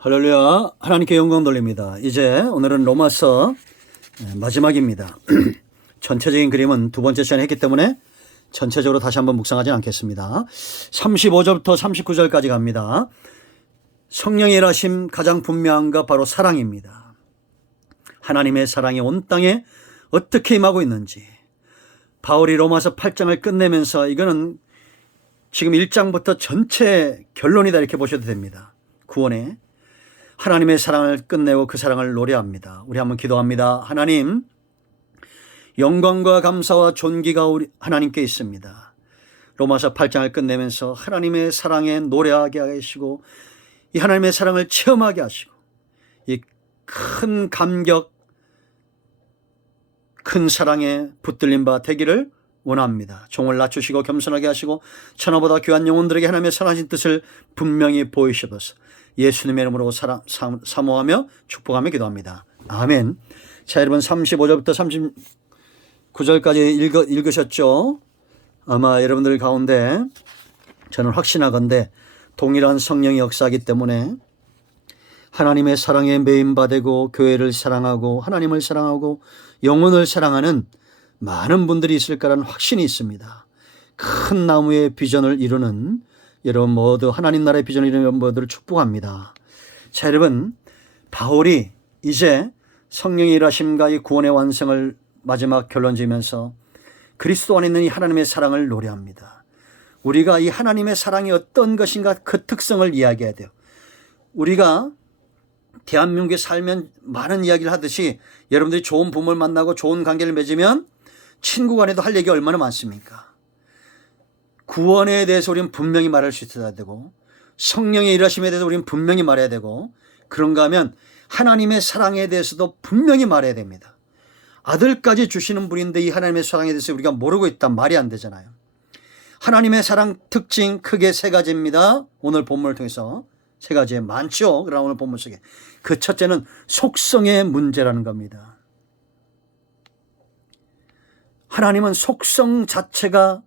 할렐루야. 하나님께 영광 돌립니다. 이제 오늘은 로마서 마지막입니다. 전체적인 그림은 두 번째 시간에 했기 때문에 전체적으로 다시 한번 묵상하지는 않겠습니다. 35절부터 39절까지 갑니다. 성령의 일하심 가장 분명한 것 바로 사랑입니다. 하나님의 사랑이 온 땅에 어떻게 임하고 있는지 바울이 로마서 8장을 끝내면서 이거는 지금 1장부터 전체 결론이다 이렇게 보셔도 됩니다. 구원에 하나님의 사랑을 끝내고 그 사랑을 노래합니다. 우리 한번 기도합니다. 하나님, 영광과 감사와 존귀가 우리 하나님께 있습니다. 로마서 8장을 끝내면서 하나님의 사랑에 노래하게 하시고 이 하나님의 사랑을 체험하게 하시고 이 큰 감격, 큰 사랑에 붙들린 바 되기를 원합니다. 종을 낮추시고 겸손하게 하시고 천하보다 귀한 영혼들에게 하나님의 선하신 뜻을 분명히 보이셔서 예수님의 이름으로 사모하며 축복하며 기도합니다. 아멘. 자, 여러분 35절부터 39절까지 읽으셨죠? 아마 여러분들 가운데 저는 확신하건대 동일한 성령의 역사이기 때문에 하나님의 사랑에 매인받고 교회를 사랑하고 하나님을 사랑하고 영혼을 사랑하는 많은 분들이 있을 거라는 확신이 있습니다. 큰 나무의 비전을 이루는 여러분 모두 하나님 나라의 비전을 이루는 모두를 축복합니다. 자, 여러분 바울이 이제 성령의 일하심과 이 구원의 완성을 마지막 결론 지으면서 그리스도 안에 있는 이 하나님의 사랑을 노래합니다. 우리가 이 하나님의 사랑이 어떤 것인가 그 특성을 이야기해야 돼요. 우리가 대한민국에 살면 많은 이야기를 하듯이 여러분들이 좋은 부모를 만나고 좋은 관계를 맺으면 친구 간에도 할 얘기가 얼마나 많습니까? 구원에 대해서 우리는 분명히 말할 수 있어야 되고 성령의 일하심에 대해서 우리는 분명히 말해야 되고 그런가 하면 하나님의 사랑에 대해서도 분명히 말해야 됩니다. 아들까지 주시는 분인데 이 하나님의 사랑에 대해서 우리가 모르고 있단 말이 안 되잖아요. 하나님의 사랑 특징 크게 세 가지입니다. 오늘 본문을 통해서 세 가지 많죠. 그러나 오늘 본문 속에 그 첫째는 속성의 문제라는 겁니다. 하나님은 속성 자체가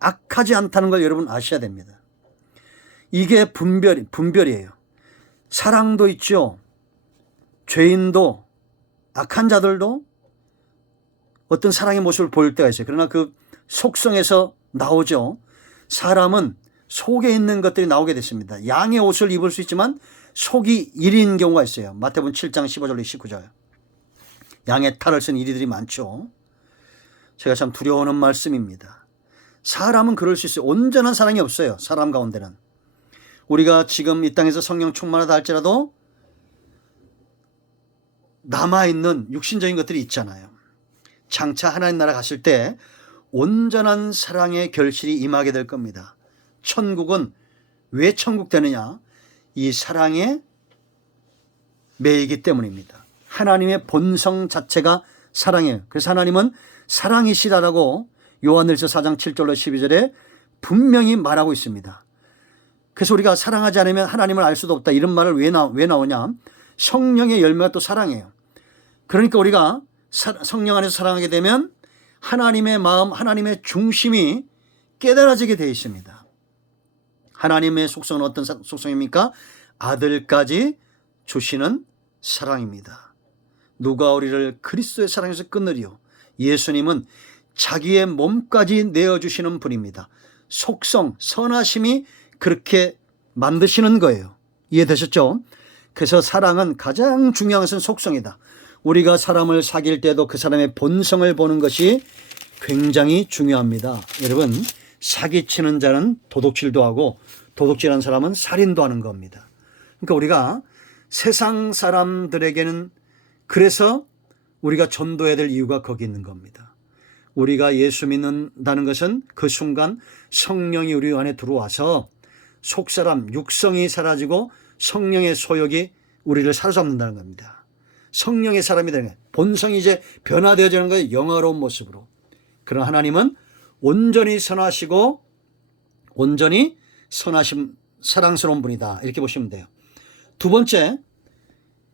악하지 않다는 걸 여러분 아셔야 됩니다. 이게 분별이에요. 사랑도 있죠. 죄인도 악한 자들도 어떤 사랑의 모습을 보일 때가 있어요. 그러나 그 속성에서 나오죠. 사람은 속에 있는 것들이 나오게 됐습니다. 양의 옷을 입을 수 있지만 속이 이리인 경우가 있어요. 마태복음 7장 15절로 19절. 양의 탈을 쓴 이리들이 많죠. 제가 참 두려워하는 말씀입니다. 사람은 그럴 수 있어요. 온전한 사랑이 없어요. 사람 가운데는. 우리가 지금 이 땅에서 성령 충만하다 할지라도 남아있는 육신적인 것들이 있잖아요. 장차 하나님 나라 갔을 때 온전한 사랑의 결실이 임하게 될 겁니다. 천국은 왜 천국 되느냐? 이 사랑에 매이기 때문입니다. 하나님의 본성 자체가 사랑이에요. 그래서 하나님은 사랑이시다라고 요한일서 4장 7절로 12절에 분명히 말하고 있습니다. 그래서 우리가 사랑하지 않으면 하나님을 알 수도 없다 이런 말을 왜 나오냐? 성령의 열매가 또 사랑이에요. 그러니까 우리가 성령 안에서 사랑하게 되면 하나님의 마음, 하나님의 중심이 깨달아지게 되어 있습니다. 하나님의 속성은 어떤 속성입니까? 아들까지 주시는 사랑입니다. 누가 우리를 그리스도의 사랑에서 끊으리요? 예수님은 자기의 몸까지 내어주시는 분입니다. 속성, 선하심이 그렇게 만드시는 거예요. 이해되셨죠? 그래서 사랑은 가장 중요한 것은 속성이다. 우리가 사람을 사귈 때도 그 사람의 본성을 보는 것이 굉장히 중요합니다. 여러분, 사기치는 자는 도둑질도 하고 도둑질하는 사람은 살인도 하는 겁니다. 그러니까 우리가 세상 사람들에게는 그래서 우리가 전도해야 될 이유가 거기 있는 겁니다. 우리가 예수 믿는다는 것은 그 순간 성령이 우리 안에 들어와서 속사람, 육성이 사라지고 성령의 소욕이 우리를 사로잡는다는 겁니다. 성령의 사람이 되는 거예요. 본성이 이제 변화되어지는 거예요. 영화로운 모습으로. 그러나 하나님은 온전히 선하시고 온전히 선하심 사랑스러운 분이다. 이렇게 보시면 돼요. 두 번째,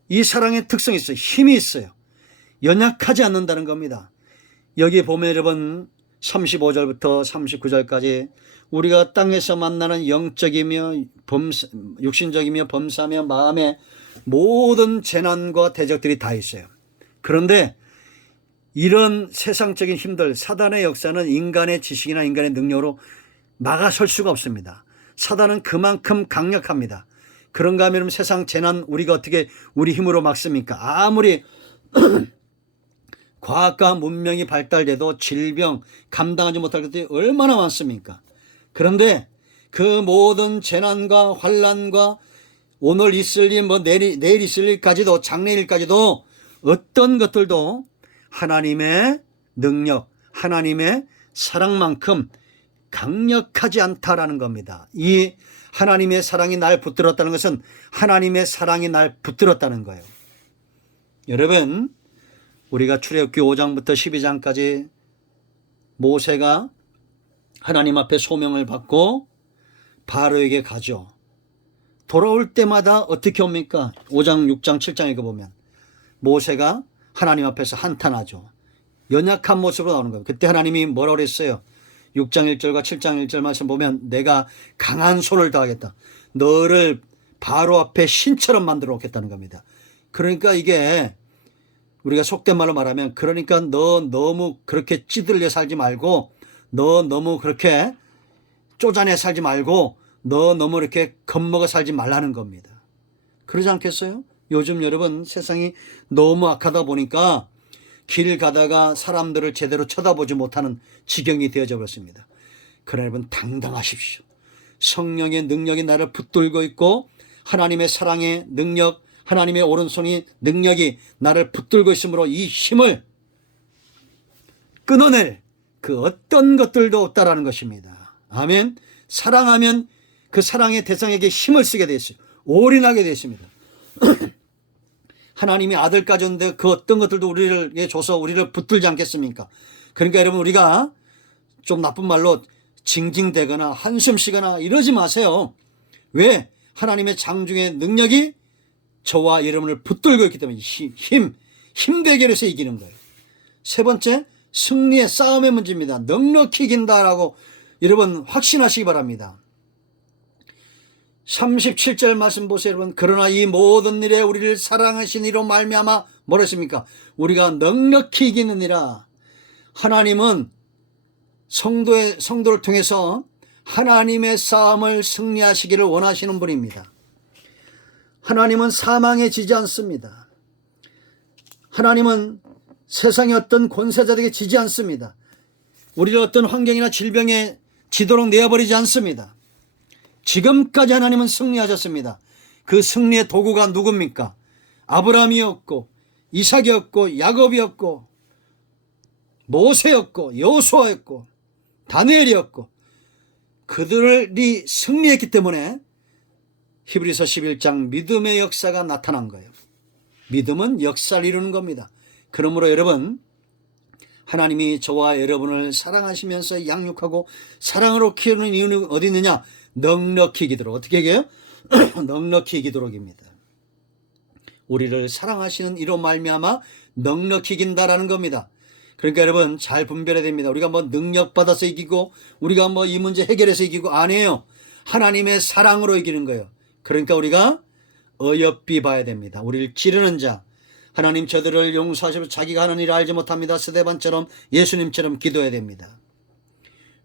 이 사랑의 특성이 있어요. 힘이 있어요. 연약하지 않는다는 겁니다. 여기 보면 여러분 35절부터 39절까지 우리가 땅에서 만나는 영적이며 육신적이며 범사며 마음의 모든 재난과 대적들이 다 있어요. 그런데 이런 세상적인 힘들, 사단의 역사는 인간의 지식이나 인간의 능력으로 막아설 수가 없습니다. 사단은 그만큼 강력합니다. 그런가 하면 세상 재난 우리가 어떻게 우리 힘으로 막습니까? 아무리 과학과 문명이 발달돼도 질병 감당하지 못할 것들이 얼마나 많습니까? 그런데 그 모든 재난과 환난과 오늘 있을 일, 내일 있을 일까지도, 장래일까지도 어떤 것들도 하나님의 능력, 하나님의 사랑만큼 강력하지 않다라는 겁니다. 이 하나님의 사랑이 날 붙들었다는 것은 하나님의 사랑이 날 붙들었다는 거예요. 여러분, 우리가 출애굽기 5장부터 12장까지 모세가 하나님 앞에 소명을 받고 바로에게 가죠. 돌아올 때마다 어떻게 옵니까? 5장, 6장, 7장 읽어보면 모세가 하나님 앞에서 한탄하죠. 연약한 모습으로 나오는 거예요. 그때 하나님이 뭐라고 그랬어요? 6장 1절과 7장 1절 말씀 보면 내가 강한 손을 다하겠다. 너를 바로 앞에 신처럼 만들어 놓겠다는 겁니다. 그러니까 이게 우리가 속된 말로 말하면 그러니까 너 너무 그렇게 찌들려 살지 말고 너 너무 그렇게 쪼잔해 살지 말고 너 너무 이렇게 겁먹어 살지 말라는 겁니다. 그러지 않겠어요? 요즘 여러분 세상이 너무 악하다 보니까 길 가다가 사람들을 제대로 쳐다보지 못하는 지경이 되어져 버렸습니다. 그러나 여러분 당당하십시오. 성령의 능력이 나를 붙들고 있고 하나님의 사랑의 능력, 하나님의 오른손이 능력이 나를 붙들고 있으므로 이 힘을 끊어낼 그 어떤 것들도 없다라는 것입니다. 아멘. 사랑하면 그 사랑의 대상에게 힘을 쓰게 되어 있어요. 올인하게 되어 있습니다. 하나님이 아들까지 줬는데 그 어떤 것들도 우리를 줘서 우리를 붙들지 않겠습니까? 그러니까 여러분 우리가 좀 나쁜 말로 징징대거나 한숨 쉬거나 이러지 마세요. 왜? 하나님의 장중의 능력이 저와 여러분을 붙들고 있기 때문에 힘 대결에서 이기는 거예요. 세 번째, 승리의 싸움의 문제입니다. 넉넉히 이긴다라고 여러분 확신하시기 바랍니다. 37절 말씀 보세요 여러분. 그러나 이 모든 일에 우리를 사랑하신 이로 말미암아 뭐랬습니까? 우리가 넉넉히 이기느니라. 하나님은 성도를 통해서 하나님의 싸움을 승리하시기를 원하시는 분입니다. 하나님은 사망에 지지 않습니다. 하나님은 세상의 어떤 권세자들에게 지지 않습니다. 우리를 어떤 환경이나 질병에 지도록 내어버리지 않습니다. 지금까지 하나님은 승리하셨습니다. 그 승리의 도구가 누굽니까? 아브라함이었고 이삭이었고 야곱이었고 모세였고 여호수아였고 다니엘이었고 그들이 승리했기 때문에 히브리서 11장 믿음의 역사가 나타난 거예요. 믿음은 역사를 이루는 겁니다. 그러므로 여러분 하나님이 저와 여러분을 사랑하시면서 양육하고 사랑으로 키우는 이유는 어디 있느냐? 넉넉히 이기도록. 어떻게 얘기해요? 넉넉히 이기도록입니다. 우리를 사랑하시는 이로 말미암아 넉넉히 이긴다라는 겁니다. 그러니까 여러분 잘 분별해야 됩니다. 우리가 뭐 능력 받아서 이기고 우리가 뭐 이 문제 해결해서 이기고 아니에요. 하나님의 사랑으로 이기는 거예요. 그러니까 우리가 어여삐 봐야 됩니다. 우리를 찌르는 자 하나님 저들을 용서하시고 자기가 하는 일을 알지 못합니다. 스데반처럼 예수님처럼 기도해야 됩니다.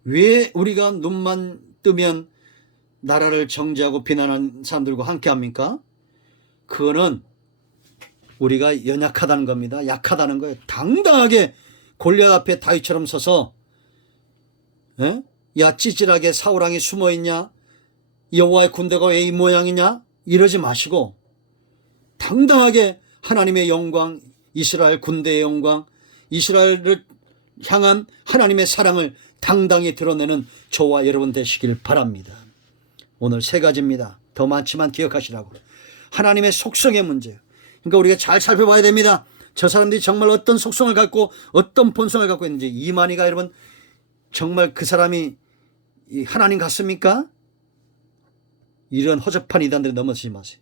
왜 우리가 눈만 뜨면 나라를 정죄하고 비난하는 사람들과 함께합니까? 그거는 우리가 연약하다는 겁니다. 약하다는 거예요. 당당하게 골리앗 앞에 다윗처럼 서서 야 찌질하게 사울왕이 숨어있냐? 여호와의 군대가 왜 이 모양이냐? 이러지 마시고 당당하게 하나님의 영광, 이스라엘 군대의 영광, 이스라엘을 향한 하나님의 사랑을 당당히 드러내는 저와 여러분 되시길 바랍니다. 오늘 세 가지입니다. 더 많지만 기억하시라고. 하나님의 속성의 문제예요. 그러니까 우리가 잘 살펴봐야 됩니다. 저 사람들이 정말 어떤 속성을 갖고 어떤 본성을 갖고 있는지. 이만희가 여러분 정말 그 사람이 하나님 같습니까? 이런 허접한 이단들에 넘어지지 마세요.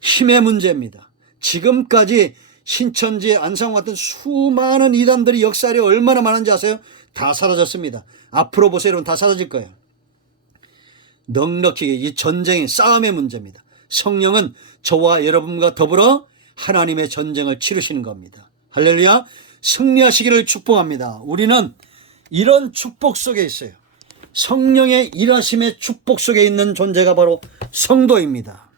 힘의 문제입니다. 지금까지 신천지 안상호 같은 수많은 이단들이 역사에 얼마나 많은지 아세요? 다 사라졌습니다. 앞으로 보세요 여러분 다 사라질 거예요. 넉넉히 이 전쟁이 싸움의 문제입니다. 성령은 저와 여러분과 더불어 하나님의 전쟁을 치르시는 겁니다. 할렐루야. 승리하시기를 축복합니다. 우리는 이런 축복 속에 있어요. 성령의 일하심의 축복 속에 있는 존재가 바로 성도입니다.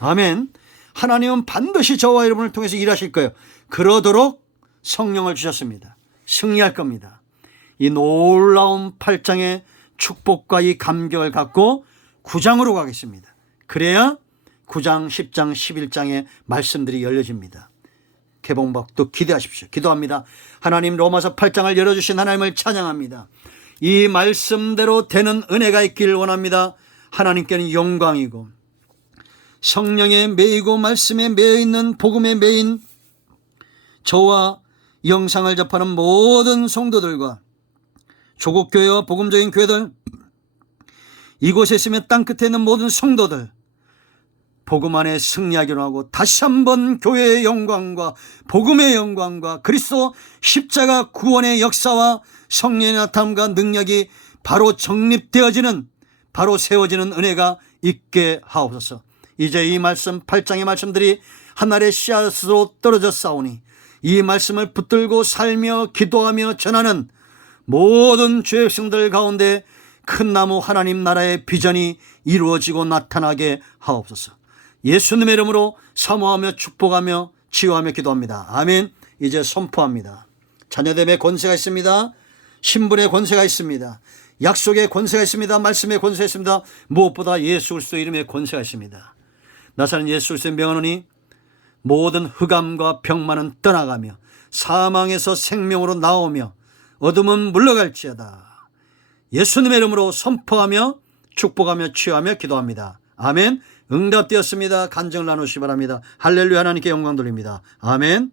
아멘. 하나님은 반드시 저와 여러분을 통해서 일하실 거예요. 그러도록 성령을 주셨습니다. 승리할 겁니다. 이 놀라운 8장의 축복과 이 감격을 갖고 9장으로 가겠습니다. 그래야 9장, 10장, 11장의 말씀들이 열려집니다. 개봉박도 기대하십시오. 기도합니다. 하나님, 로마서 8장을 열어주신 하나님을 찬양합니다. 이 말씀대로 되는 은혜가 있기를 원합니다. 하나님께는 영광이고 성령에 매이고 말씀에 매여있는 복음에 매인 저와 영상을 접하는 모든 성도들과 조국교회와 복음적인 교회들, 이곳에 있으며 땅끝에 있는 모든 성도들 복음 안에 승리하기로 하고 다시 한번 교회의 영광과 복음의 영광과 그리스도 십자가 구원의 역사와 성령의 나타남과 능력이 바로 정립되어지는, 바로 세워지는 은혜가 있게 하옵소서. 이제 이 말씀 8장의 말씀들이 하늘의 씨앗으로 떨어져 싸우니 이 말씀을 붙들고 살며 기도하며 전하는 모든 주의 백성들 가운데 큰 나무 하나님 나라의 비전이 이루어지고 나타나게 하옵소서. 예수님의 이름으로 사모하며 축복하며 치유하며 기도합니다. 아멘. 이제 선포합니다. 자녀됨의 권세가 있습니다. 신분의 권세가 있습니다. 약속의 권세가 있습니다. 말씀의 권세가 있습니다. 무엇보다 예수 그리스도 이름의 권세가 있습니다. 나사는 예수 그리스도의 명하노니 모든 흑암과 병만은 떠나가며 사망에서 생명으로 나오며 어둠은 물러갈지어다. 예수님의 이름으로 선포하며 축복하며 치유하며 기도합니다. 아멘. 응답되었습니다. 간증을 나누시기 바랍니다. 할렐루야. 하나님께 영광 돌립니다. 아멘.